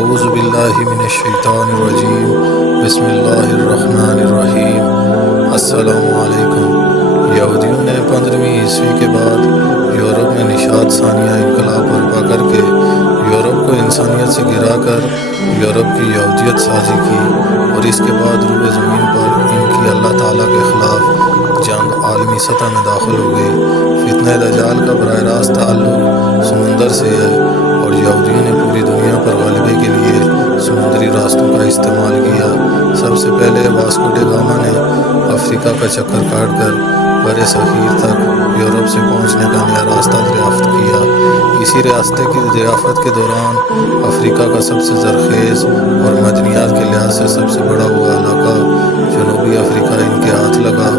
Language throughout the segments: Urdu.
اعوذ باللہ من الشیطان الرجیم، بسم اللہ الرحمن الرحیم۔ السلام علیکم۔ یہودیوں نے 15ویں عیسوی کے بعد یورپ میں نشاط ثانیہ انقلاب برپا کر کے یورپ کو انسانیت سے گرا کر یورپ کی یہودیت سازی کی، اور اس کے بعد روئے زمین پر ان کی اللہ تعالیٰ کے خلاف جنگ عالمی سطح میں داخل ہو گئی۔ فتنہ دجال کا براہ راست تعلق سمندر سے ہے، اور یہودیوں نے پوری دنیا پر غلبے کے لیے سمندری راستوں کا استعمال کیا۔ سب سے پہلے واسکو ڈے گاما نے افریقہ کا چکر کاٹ کر بر صغیر تک یورپ سے پہنچنے کا نیا راستہ دریافت کیا۔ اسی راستے کی دریافت کے دوران افریقہ کا سب سے زرخیز اور معدنیات کے لحاظ سے سب سے بڑا ہوا علاقہ جنوبی افریقہ ان کے ہاتھ لگا،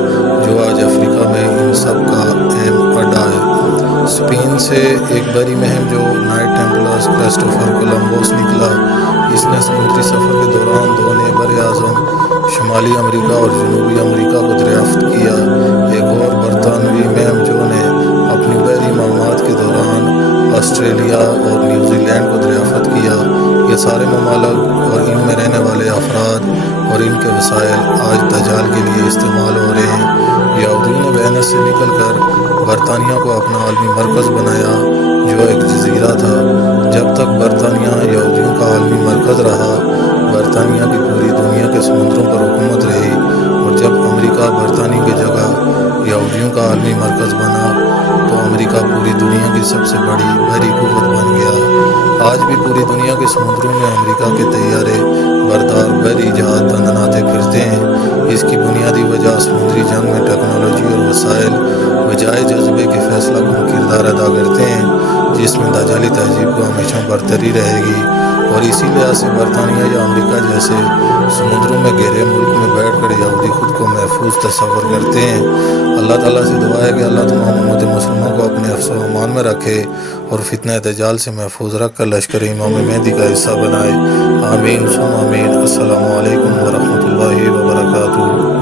جو آج افریقہ میں ان سب کا اہم اڈا ہے۔ اسپین سے ایک بری مہم جو نائٹ ٹیمپلرز کرسٹوفر کولمبس نکلا، اس نے سمندری سفر کے دوران دو نئے بر اعظم شمالی امریکہ اور جنوبی امریکہ کو دریافت کیا۔ ایک اور برطانوی مہم جو نے اپنی بحری مہمات کے دوران آسٹریلیا اور نیوزی لینڈ کو دریافت کیا۔ یہ سارے ممالک اور ان میں رہنے والے افراد اور ان کے وسائل آج دجال کے لیے استعمال ہو رہے ہیں۔ یہودیوں نے وینس سے نکل کر برطانیہ کو اپنا عالمی مرکز بنایا، جو ایک جزیرہ تھا۔ جب تک برطانیہ یہودیوں کا عالمی مرکز رہا، برطانیہ کی پوری دنیا کے سمندروں پر حکومت رہی، اور جب امریکہ برطانیہ کی جگہ یہودیوں کا عالمی مرکز بنا تو امریکہ پوری دنیا کی سب سے بڑی بحری قوت بن گیا۔ آج بھی پوری دنیا کے سمندروں میں امریکہ کے طیارے بردار بحری جہاز دندناتے پھرتے ہیں۔ اس کی بنیادی وجہ سمندری جنگ میں ٹیکنالوجی اور وسائل بجائے جذبے کے فیصلہ کن کردار ادا کرتے ہیں، جس میں دجالی تہذیب کو ہمیشہ برتری رہے گی، اور اسی لحاظ سے برطانیہ یا امریکہ جیسے سمندروں میں گہرے ملک میں بیٹھ کر یہودی خود کو محفوظ تصور کرتے ہیں۔ اللہ تعالیٰ سے دعا ہے کہ اللہ تمام امت مسلمہ کو اپنے حفظ و امان میں رکھے اور فتنہ دجال سے محفوظ رکھ کر لشکر امام مہدی کا حصہ بنائے۔ آمین ثم آمین۔ السلام علیکم ورحمۃ اللہ وبرکاتہ۔